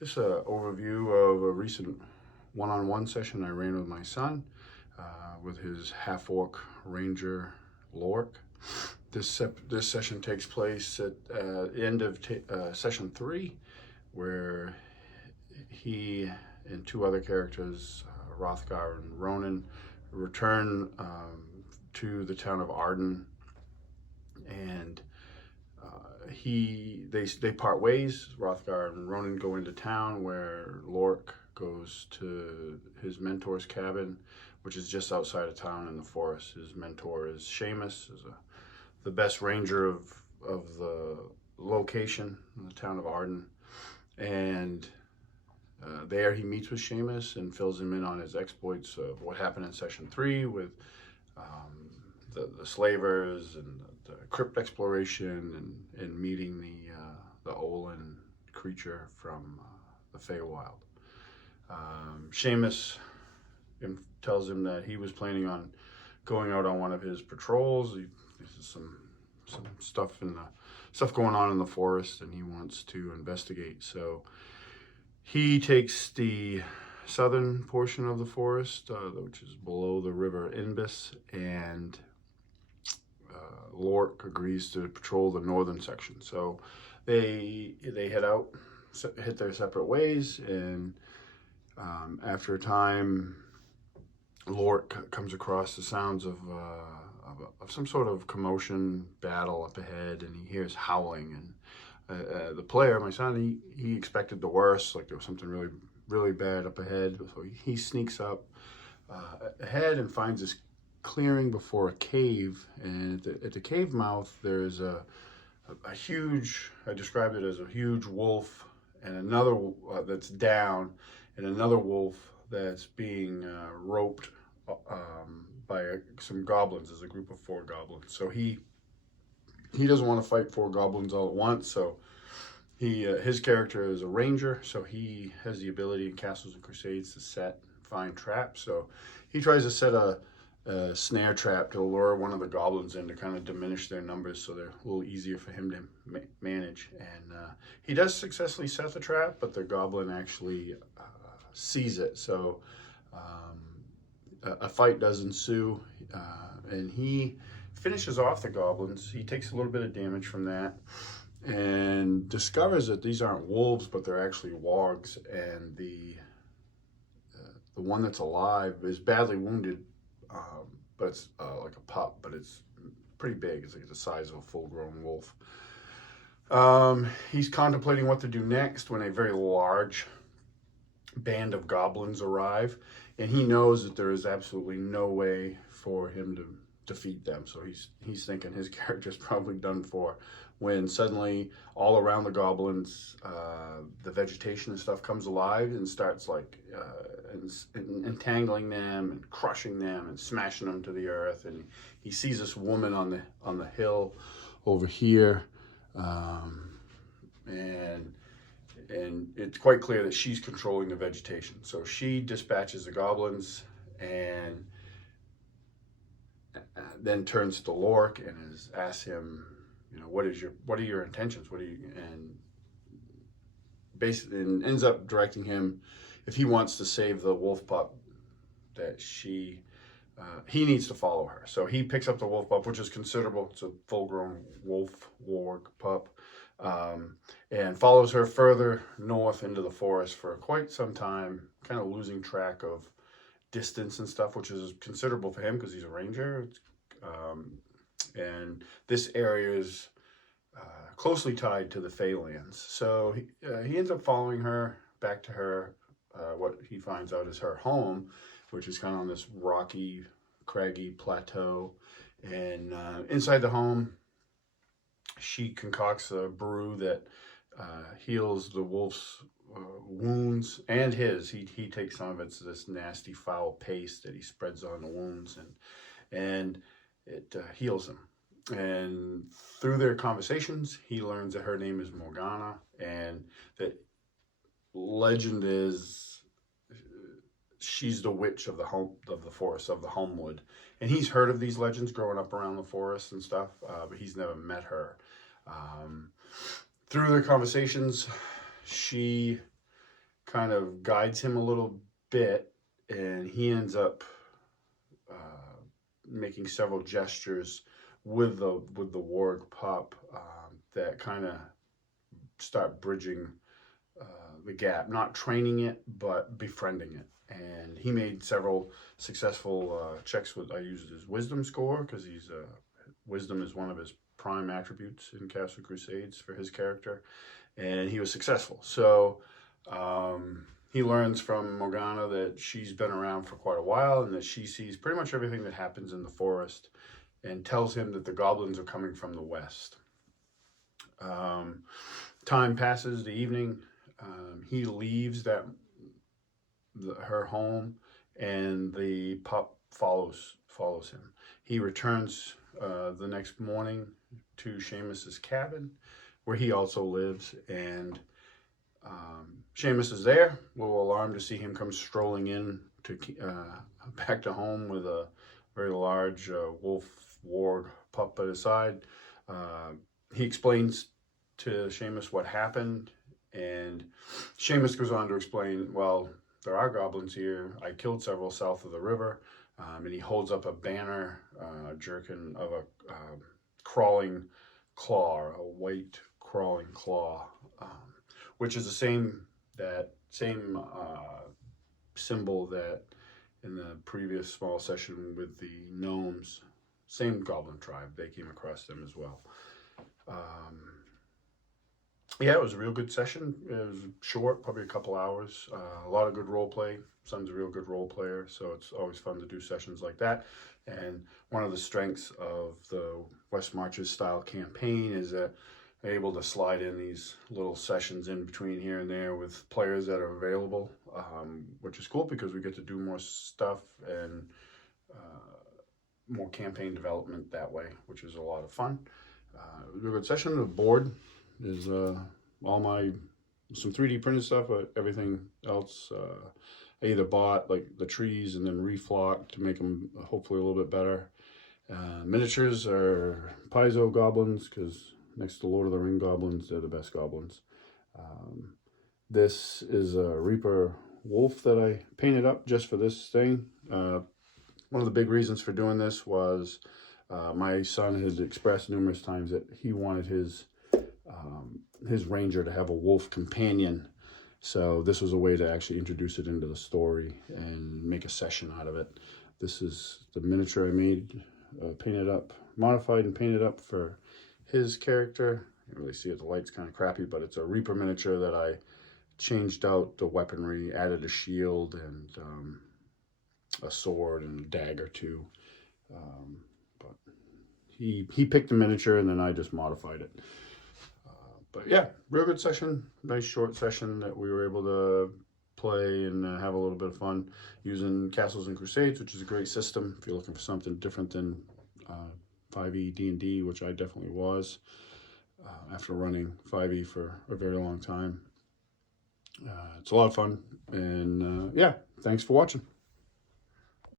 Just an overview of a recent one-on-one session I ran with my son with his half-orc ranger Lork. This session takes place at the end of session 3, where he and two other characters, Rothgar and Ronan, return to the town of Arden, and they part ways. Rothgar and Ronan go into town, where Lork goes to his mentor's cabin, which is just outside of town in the forest. His mentor is Seamus, the best ranger of the location in the town of Arden, and there he meets with Seamus and fills him in on his exploits of what happened in session 3 with the slavers and the crypt exploration and meeting the Olin creature from the Feywild. Seamus tells him that he was planning on going out on one of his patrols. There's some stuff going on in the forest, and he wants to investigate. So he takes the southern portion of the forest, which is below the river Inbis, and Lork agrees to patrol the northern section. So they head out, hit their separate ways, and after a time, Lork comes across the sounds of some sort of commotion, battle up ahead, and he hears howling. And the player, my son, he expected the worst, like there was something really, really bad up ahead. So he sneaks up ahead and finds this clearing before a cave. And at the cave mouth, there's a huge, I described it as a huge wolf, and another that's down, and another wolf that's being roped by some goblins. There's a group of 4 goblins. So he doesn't want to fight 4 goblins all at once. So his character is a ranger, so he has the ability in Castles and Crusades to find traps. So he tries to set a snare trap to lure one of the goblins in to kind of diminish their numbers, so they're a little easier for him to manage. And he does successfully set the trap, but the goblin actually sees it. So a fight does ensue, and he finishes off the goblins. He takes a little bit of damage from that, and discovers that these aren't wolves, but they're actually wargs. And the one that's alive is badly wounded, but it's like a pup, but it's pretty big. It's like the size of a full-grown wolf. He's contemplating what to do next when a very large band of goblins arrive, and he knows that there is absolutely no way for him to defeat them. So he's thinking his character's probably done for, when suddenly all around the goblins, the vegetation and stuff comes alive and starts like entangling them and crushing them and smashing them to the earth. And he sees this woman on the hill over here, and it's quite clear that she's controlling the vegetation. So she dispatches the goblins and then turns to Lork and asks him, what are your intentions? And basically ends up directing him, if he wants to save the wolf pup, that he needs to follow her. So he picks up the wolf pup, which is considerable. It's a full-grown wolf warg pup, and follows her further north into the forest for quite some time, kind of losing track of distance and stuff, which is considerable for him because he's a ranger. And this area is closely tied to the Feylands. So he ends up following her back to her, what he finds out is her home, which is kind of on this rocky, craggy plateau. And inside the home, she concocts a brew that heals the wolf's wounds and his. He takes some of it's this nasty foul paste that he spreads on the wounds, and it heals him. And through their conversations, he learns that her name is Morgana, and that legend is she's the witch of the forest, of the Homewood. And he's heard of these legends growing up around the forest and stuff, but he's never met her. Through their conversations, she kind of guides him a little bit, and he ends up making several gestures with the warg pup that kind of start bridging the gap, not training it, but befriending it. And he made several successful checks with, I used his wisdom score, because wisdom is one of his prime attributes in Castle Crusades for his character. And he was successful. So he learns from Morgana that she's been around for quite a while, and that she sees pretty much everything that happens in the forest, and tells him that the goblins are coming from the west. Time passes, the evening. He leaves her home, and the pup follows him. He returns the next morning to Seamus's cabin, where he also lives, and Seamus is there, a little alarmed to see him come strolling in to back to home with a very large wolf warg pup at his side. He explains to Seamus what happened, and Seamus goes on to explain, well, there are goblins here. I killed several south of the river. And he holds up a banner jerkin of a crawling claw, a white crawling claw, which is the same symbol that in the previous small session with the gnomes, same goblin tribe, they came across them as well. Yeah, it was a real good session. It was short, probably a couple hours. A lot of good role play. Son's a real good role player, so it's always fun to do sessions like that. And one of the strengths of the West Marches style campaign is that they're able to slide in these little sessions in between here and there with players that are available, which is cool because we get to do more stuff and more campaign development that way, which is a lot of fun. It was a good session. The board is some 3D printed stuff, but everything else I either bought, like the trees, and then reflocked to make them hopefully a little bit better. Miniatures are Paizo goblins, because next to Lord of the Ring goblins, they're the best goblins. This is a Reaper wolf that I painted up just for this thing. One of the big reasons for doing this was my son has expressed numerous times that he wanted his ranger to have a wolf companion. So this was a way to actually introduce it into the story and make a session out of it. This is the miniature I made, painted up, modified and painted up for his character. You can't really see it, the light's kind of crappy, but it's a Reaper miniature that I changed out the weaponry, added a shield and a sword and a dagger too. But he picked the miniature and then I just modified it. But yeah, real good session. Nice short session that we were able to play and have a little bit of fun using Castles and Crusades, which is a great system if you're looking for something different than 5e D&D, which I definitely was after running 5e for a very long time. It's a lot of fun, and yeah, thanks for watching.